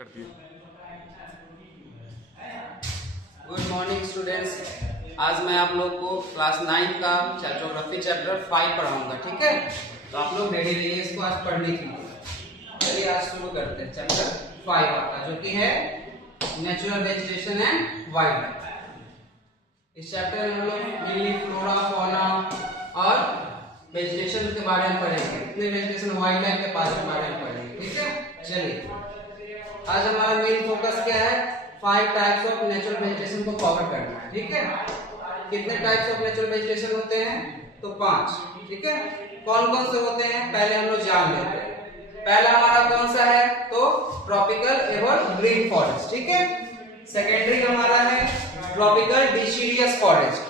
Good morning students. आज मैं आप लोग को क्लास 9 का ज्योग्राफी चैप्टर 5 पढ़ाऊंगा, ठीक है। तो आप लोग रेडी रहिए इसको आज पढ़ने के लिए। चलिए आज शुरू करते हैं चैप्टर 5 आपका, जो कि है natural vegetation and wild life. इस चैप्टर में हम लोग मेनली फ्लोरा, फौना और वेजिटेशन के बारे में पढ़ेंगे। कितने वेजिटेशन वाइल्ड लाइफ के बारे में पढ़ेंगे, ठीक है। चलिए आज हमारा मेन फोकस क्या है, 5 टाइप्स ऑफ नेचुरल वेजिटेशन को कवर करना है, ठीक है। कितने टाइप्स ऑफ नेचुरल वेजिटेशन होते हैं, तो 5, ठीक है। कौन कौन से होते हैं पहले हम लोग जान लेते हैं। पहला हमारा कौन सा है, तो ट्रॉपिकल एवरग्रीन फॉरेस्ट, ठीक है। सेकेंडरी हमारा है ट्रॉपिकल डिसीडियस फॉरेस्ट।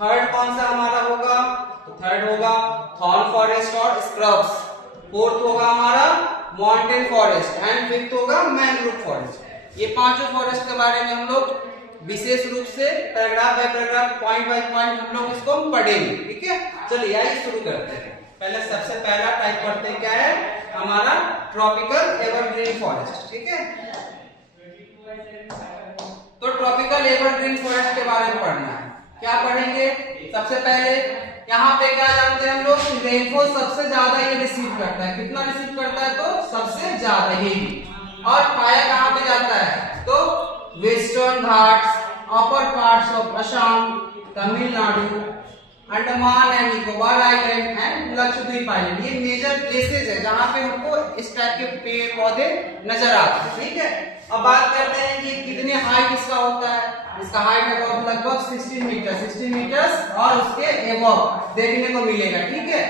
थर्ड कौन सा हमारा होगा, तो थर्ड होगा थॉर्न फॉरेस्ट और स्क्रब्स। फोर्थ होगा हमारा माउंटेन फॉरेस्ट एंड फिफ्थ होगा मैंग्रोव फॉरेस्ट। ये पांचों फॉरेस्ट के बारे में हम लोग विशेष रूप से paragraph by paragraph, point by point हम लोग इसको पढ़ेंगे, ठीक है। चलिए आइए शुरू करते हैं। पहले सबसे पहला टाइप पढ़ते हैं, क्या है हमारा ट्रॉपिकल एवरग्रीन फॉरेस्ट, ठीक है। तो ट्रॉपिकल एवरग्रीन फॉरेस्ट के बारे में पढ़ना है। क्या पढ़ेंगे, सबसे पहले यहाँ पे क्या जानते हैं हम लोग, रेनफॉल सबसे ज्यादा ये रिसीव करता है। कितना रिसीव करता है, तो सबसे ज्यादा ही। और पाया कहाँ पे जाता है, तो western Ghats, upper parts of Assam, Tamil Nadu, Andaman and Nicobar island and Lakshadweep island. ये मेजर प्लेसेस है जहाँ पे हमको इस टाइप के पेड़ पौधे नजर आते हैं, ठीक है। अब बात करते हैं कि कितने हाइट इसका होता है। इसका हाइट लगभग 16 मीटर और उसके एबव देखने को मिलेगा, ठीक है।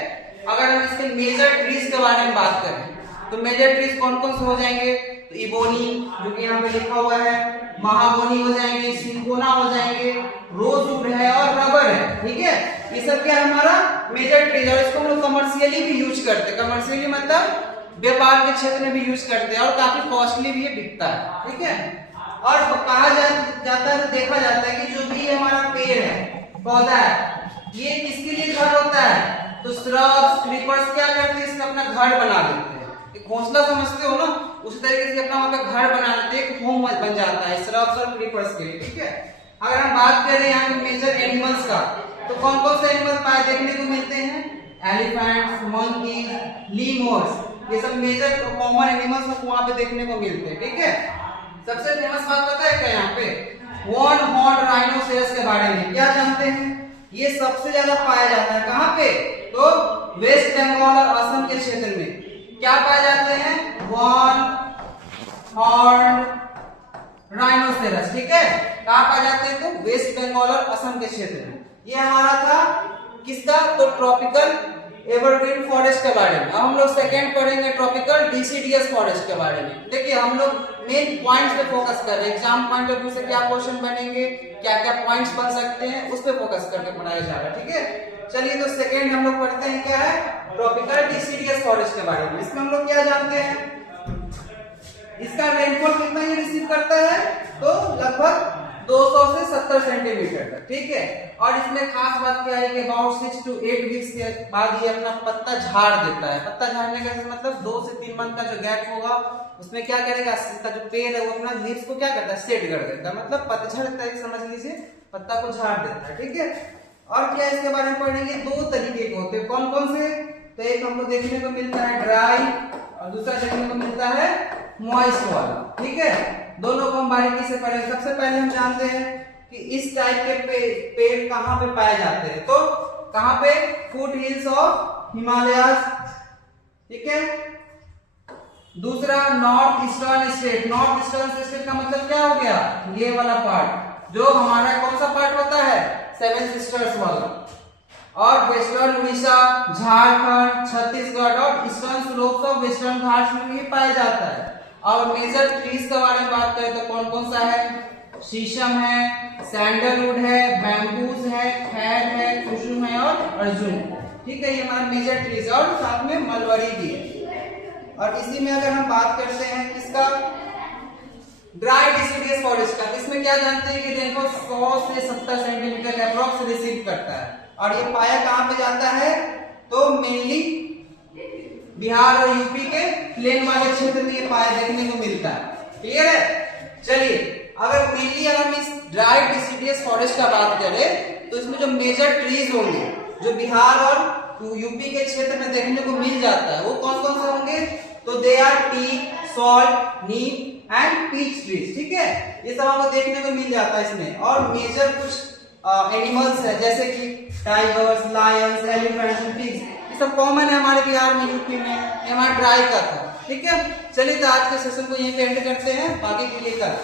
अगर हम इसके मेजर ट्रीज के बारे में बात करें, तो मेजर ट्रीज कौन कौन से हो जाएंगे, तो इबोनी जो कि यहाँ पे लिखा हुआ है, महागोनी हो जाएंगे, सिंकोना हो जाएंगे, रोजवुड है और रबर है, ठीक है। ये सब क्या है हमारा मेजर ट्रीज, और इसको हम लोग कमर्शियली भी यूज करते हैं। कमर्शियली मतलब व्यापार के क्षेत्र में भी यूज करते हैं और काफी कॉस्टली भी ये बिकता है, ठीक है। और कहा जाता है, तो देखा जाता है कि जो भी हमारा पेड़ है, पौधा है, ये किसके लिए घर होता है, तो श्रब्स, क्रीपर्स क्या करते हैं, इसका अपना घर बना देते हैं। एक घोंसला समझते हो ना, उसी तरीके से अपना वहां पे घर बना लेते हैं, एक होम बन जाता है श्रब्स और क्रीपर्स के लिए, ठीक है। अगर हम बात करें यहाँ पे मेजर एनिमल्स का, तो कौन कौन से एनिमल पाए देखने को मिलते हैं, एलिफेंट्स, मंकीज, लीमर्स, ये सब मेजर कॉमन एनिमल्स हमको वहां पे देखने को मिलते हैं, ठीक है। सबसे फेमस बात पता है क्या, यहाँ पे वन हॉर्न राइनोसेरस के बारे में क्या जानते हैं। ये सबसे ज्यादा पाया जाता है कहाँ पे, तो वेस्ट बंगाल और असम के क्षेत्र में क्या पाए जाते हैं, वन हॉर्न राइनोसेरस, ठीक है। कहाँ पाए जाते हैं, तो वेस्ट बंगाल और असम के क्षेत्र में। ये हमारा था किसका, तो ट्रॉपिकल एवरग्रीन फॉरेस्ट के बारे में। अब हम लोग सेकंड पढ़ेंगे ट्रॉपिकल डिसीडियस फॉरेस्ट के बारे में। देखिए हम लोग मेन पॉइंट्स पे फोकस कर रहे हैं, एग्जाम पॉइंट ऑफ व्यू से क्या क्वेश्चन बनेंगे, क्या क्या पॉइंट्स बन सकते हैं, उस पे फोकस करके पढ़ाया जा रहा है, ठीक है। चलिए तो सेकंड हम लोग पढ़ते हैं, क्या है ट्रॉपिकल डिसीडियस फॉरेस्ट के बारे में। इसमें हम लोग क्या जानते हैं, इसका रेनफॉल कितना ये रिसीव करता है, तो लगभग 200 से 70 सेंटीमीटर तक, ठीक है। और इसमें खास बात क्या है कि अबाउट 6 to 8 वीक्स के बाद ये अपना पत्ता झाड़ देता है। पत्ता झाड़ने का मतलब 2 से 3 मंथ का जो गैप होगा, उसमें क्या करेगा, इसका जो पेड़ है वो अपना लीव्स को क्या करता है, सेट कर देता है, मतलब पतझड़ तक समझ लीजिए, पत्ता को झाड़ देता है, ठीक है। और क्या इसके बारे में पढ़ेंगे, 2 तरीके के होते हैं, कौन कौन से, तो एक हमको देखने को मिलता है ड्राई और दूसरा देखने को मिलता है मॉइस्ट वाला, ठीक है। दोनों को हम बारीकी से पढ़ेंगे। सबसे पहले हम जानते हैं कि इस टाइप के पेड़ कहाँ पे पाए जाते हैं, तो कहाँ पे, फुट हिल्स ऑफ हिमालयाज, ठीक है। दूसरा north eastern state. North eastern state का मतलब क्या हो गया, ये वाला पार्ट जो हमारा कौन सा पार्ट होता है, 7 सिस्टर्स वाला। और वेस्टर्न उड़ीसा, झारखंड, छत्तीसगढ़ और eastern slopes of western Ghats में भी पाया जाता है। और मेजर ट्रीज के बारे में बात करें तो कौन कौन सा है, शीशम है, सैंडलवुड है, बैम्बूस है, खैर है, कुसुम है और अर्जुन, ठीक है। ये हमारा मेजर ट्रीज है और साथ में मलबरी भी है। और इसी में अगर हम बात करते हैं किसका, ड्राई डिसीडियस फॉरेस्ट का, इसमें क्या जानते हैं कि रेनफॉल 100 से 70 सेंटीमीटर का अप्रॉक्स रिसीव करता है। और ये पाया कहाँ पे जाता है, तो मेनली बिहार और यूपी के प्लेन वाले क्षेत्र में ये पाया देखने को मिलता है। क्लियर है? चलिए, अगर मेनली अगर हम इस ड्राई डिसिडियस फॉरेस्ट का बात करें तो इसमें जो मेजर ट्रीज होंगे जो बिहार और यूपी के क्षेत्र में देखने को मिल जाता है वो कौन कौन से होंगे? तो they are teak, salt, neem and peach trees. ठीक है, ये सब आपको देखने को मिल जाता है इसमें। और मेजर कुछ एनिमल्स है जैसे कि टाइगर्स, लायंस, एलिफेंट्स, पिग्स, ये सब कॉमन है हमारे बिहार में, यूपी में, ये हमारा ड्राई का था। ठीक है, चलिए तो आज के सेशन को यहीं पे एंड करते हैं, बाकी के लिए कल।